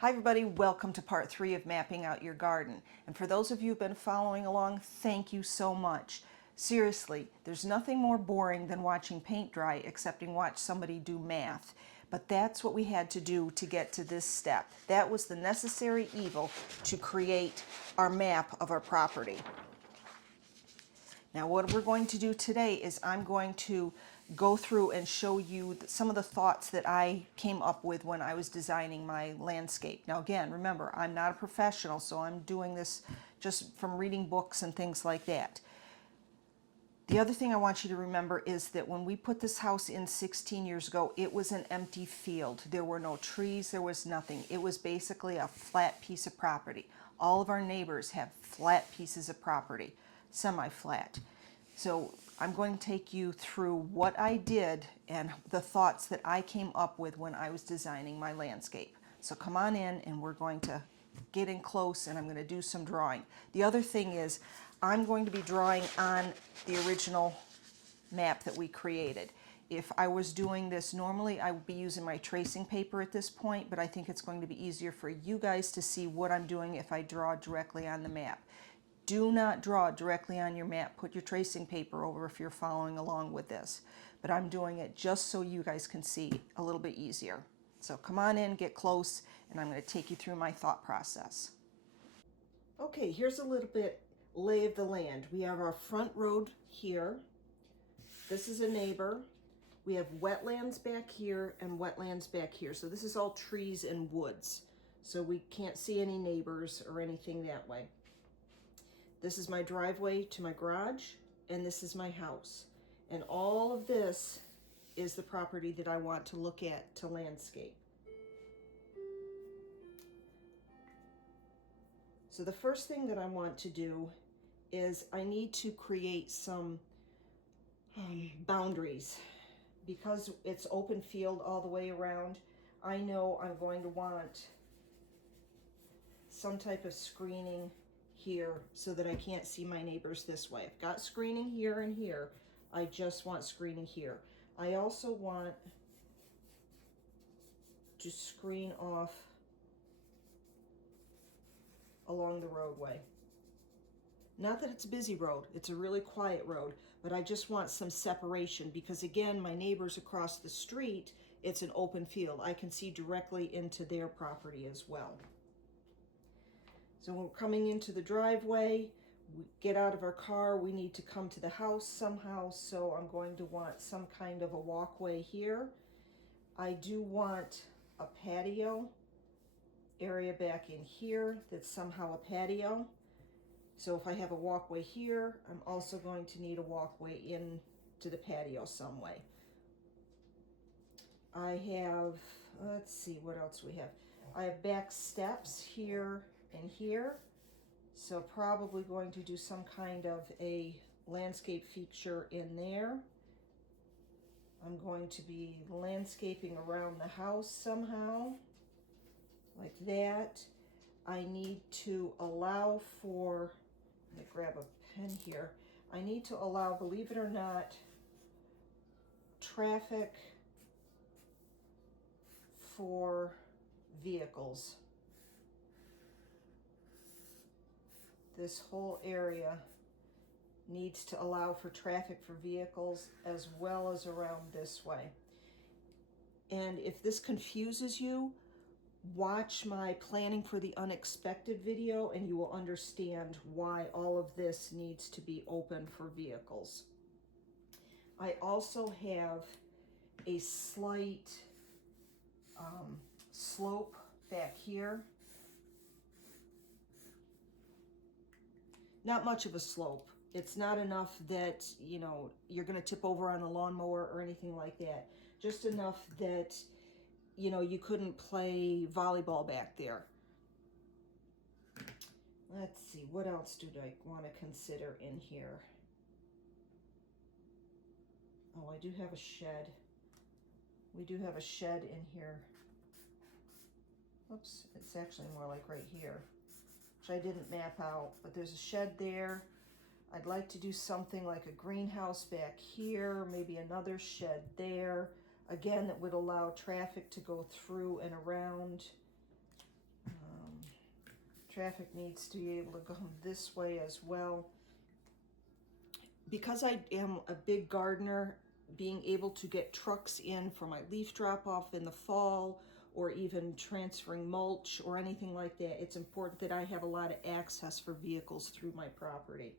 Hi everybody, welcome to part 3 of mapping out your garden. And for those of you who've been following along, thank you so much. Seriously, there's nothing more boring than watching paint dry except watch somebody do math. But that's what we had to do to get to this step. That was the necessary evil to create our map of our property. Now what we're going to do today is I'm going to go through and show you some of the thoughts that I came up with when I was designing my landscape. Now again, remember, I'm not a professional, so I'm doing this just from reading books and things like that. The other thing I want you to remember is that when we put this house in 16 years ago, it was an empty field. There were no trees, there was nothing. It was basically a flat piece of property. All of our neighbors have flat pieces of property, semi-flat. So I'm going to take you through what I did and the thoughts that I came up with when I was designing my landscape. So come on in and we're going to get in close and I'm going to do some drawing. The other thing is I'm going to be drawing on the original map that we created. If I was doing this normally, I would be using my tracing paper at this point, but I think it's going to be easier for you guys to see what I'm doing if I draw directly on the map. Do not draw directly on your map. Put your tracing paper over if you're following along with this. But I'm doing it just so you guys can see a little bit easier. So come on in, get close, and I'm going to take you through my thought process. Okay, here's a little bit lay of the land. We have our front road here. This is a neighbor. We have wetlands back here and wetlands back here. So this is all trees and woods. So we can't see any neighbors or anything that way. This is my driveway to my garage, and this is my house. And all of this is the property that I want to look at to landscape. So the first thing that I want to do is I need to create some boundaries. Because it's open field all the way around, I know I'm going to want some type of screening here so that I can't see my neighbors this way. I've got screening here and here. I just want screening here. I also want to screen off along the roadway. Not that it's a busy road, it's a really quiet road, but I just want some separation because again, my neighbors across the street, it's an open field. I can see directly into their property as well. So when we're coming into the driveway, we get out of our car, we need to come to the house somehow, so I'm going to want some kind of a walkway here. I do want a patio area back in here that's somehow a patio. So if I have a walkway here, I'm also going to need a walkway in to the patio some way. I have, let's see what else we have. I have back steps here and here. So probably going to do some kind of a landscape feature in there. I'm going to be landscaping around the house somehow, like that. I need to allow for, let me grab a pen here. I need to allow, believe it or not, traffic for vehicles. This whole area needs to allow for traffic for vehicles as well as around this way. And if this confuses you, watch my planning for the unexpected video and you will understand why all of this needs to be open for vehicles. I also have a slight slope back here. Not much of a slope. It's not enough that, you know, you're going to tip over on the lawnmower or anything like that. Just enough that, you know, you couldn't play volleyball back there. Let's see, what else do I want to consider in here? Oh, I do have a shed. We do have a shed in here. Oops, it's actually more like right here, which I didn't map out, but there's a shed there. I'd like to do something like a greenhouse back here, maybe another shed there. Again, that would allow traffic to go through and around. traffic needs to be able to go this way as well. Because I am a big gardener, being able to get trucks in for my leaf drop-off in the fall, or even transferring mulch or anything like that, it's important that I have a lot of access for vehicles through my property.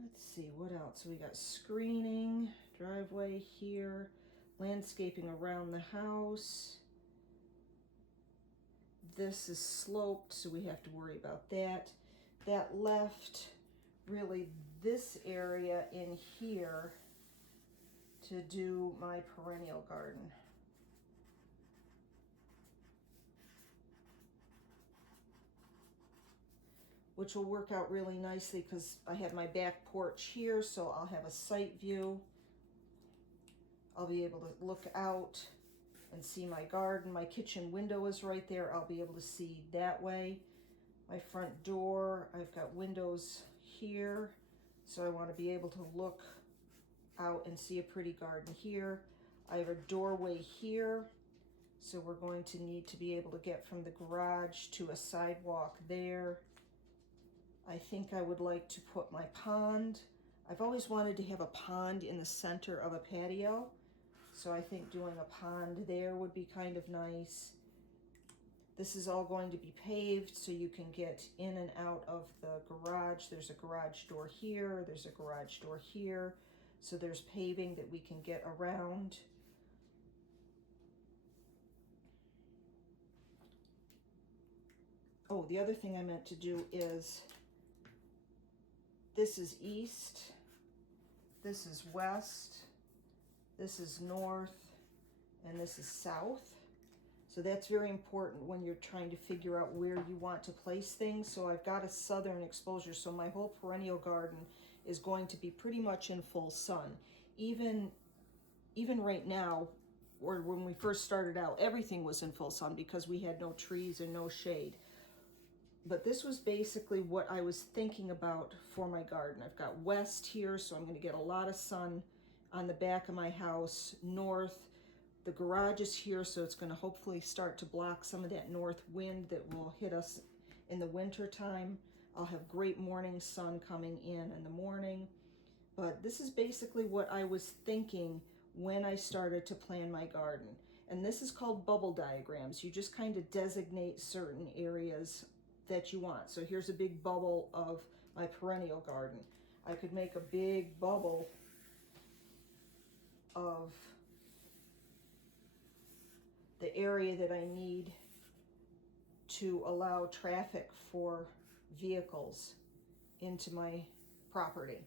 Let's see, what else? We got screening, driveway here, landscaping around the house. This is sloped, so we have to worry about that. That left really this area in here to do my perennial garden. Which will work out really nicely because I have my back porch here, so I'll have a sight view. I'll be able to look out and see my garden. My kitchen window is right there. I'll be able to see that way. My front door, I've got windows here, so I want to be able to look out and see a pretty garden here. I have a doorway here, so we're going to need to be able to get from the garage to a sidewalk there. I think I would like to put my pond. I've always wanted to have a pond in the center of a patio, so I think doing a pond there would be kind of nice. This is all going to be paved so you can get in and out of the garage. There's a garage door here, there's a garage door here, so there's paving that we can get around. Oh, the other thing I meant to do is, this is east, this is west, this is north, and this is south. So that's very important when you're trying to figure out where you want to place things. So I've got a southern exposure, so my whole perennial garden is going to be pretty much in full sun. Even right now, or when we first started out, everything was in full sun because we had no trees and no shade. But this was basically what I was thinking about for my garden. I've got west here, so I'm going to get a lot of sun on the back of my house. North, the garage is here, so it's going to hopefully start to block some of that north wind that will hit us in the winter time. I'll have great morning sun coming in the morning. But this is basically what I was thinking when I started to plan my garden. And this is called bubble diagrams. You just kind of designate certain areas that you want. So here's a big bubble of my perennial garden. I could make a big bubble of the area that I need to allow traffic for vehicles into my property.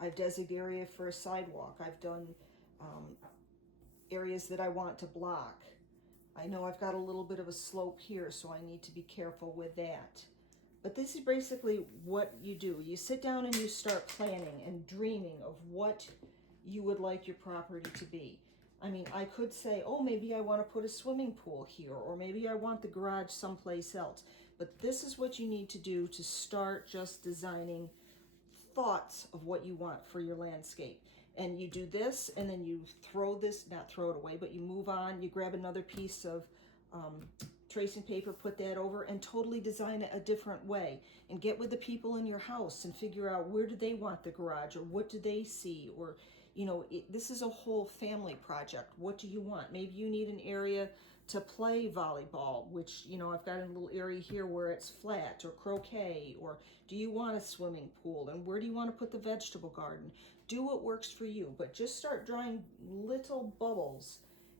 I've designated area for a sidewalk. I've done areas that I want to block. I know I've got a little bit of a slope here, so I need to be careful with that. But this is basically what you do. You sit down and you start planning and dreaming of what you would like your property to be. I mean, I could say, oh, maybe I want to put a swimming pool here, or maybe I want the garage someplace else. But this is what you need to do to start just designing thoughts of what you want for your landscape. And you do this, and then you throw this, not throw it away, but you move on, you grab another piece of tracing paper, put that over, and totally design it a different way. And get with the people in your house and figure out where do they want the garage, or what do they see, or, you know, this is a whole family project. What do you want? Maybe you need an area to play volleyball, which, you know, I've got a little area here where it's flat, or croquet, or do you want a swimming pool, and where do you want to put the vegetable garden? Do what works for you, but just start drawing little bubbles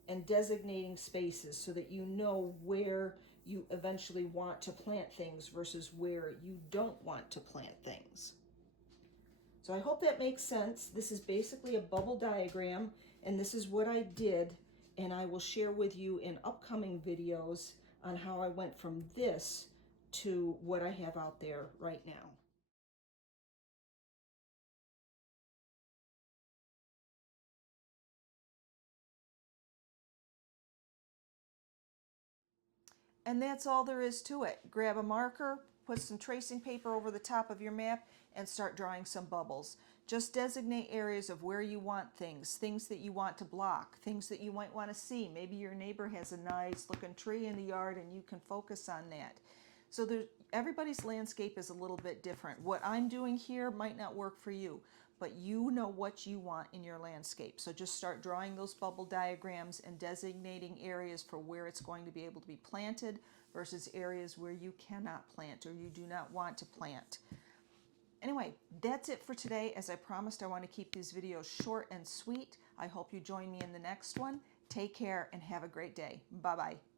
and designating spaces so that you know where you eventually want to plant things versus where you don't want to plant things. So I hope that makes sense. This is basically a bubble diagram, and this is what I did, and I will share with you in upcoming videos on how I went from this to what I have out there right now. And that's all there is to it. Grab a marker, put some tracing paper over the top of your map, and start drawing some bubbles. Just designate areas of where you want things, things that you want to block, things that you might want to see. Maybe your neighbor has a nice looking tree in the yard and you can focus on that. So everybody's landscape is a little bit different. What I'm doing here might not work for you, but you know what you want in your landscape. So just start drawing those bubble diagrams and designating areas for where it's going to be able to be planted versus areas where you cannot plant or you do not want to plant. Anyway, that's it for today. As I promised, I want to keep these videos short and sweet. I hope you join me in the next one. Take care and have a great day. Bye-bye.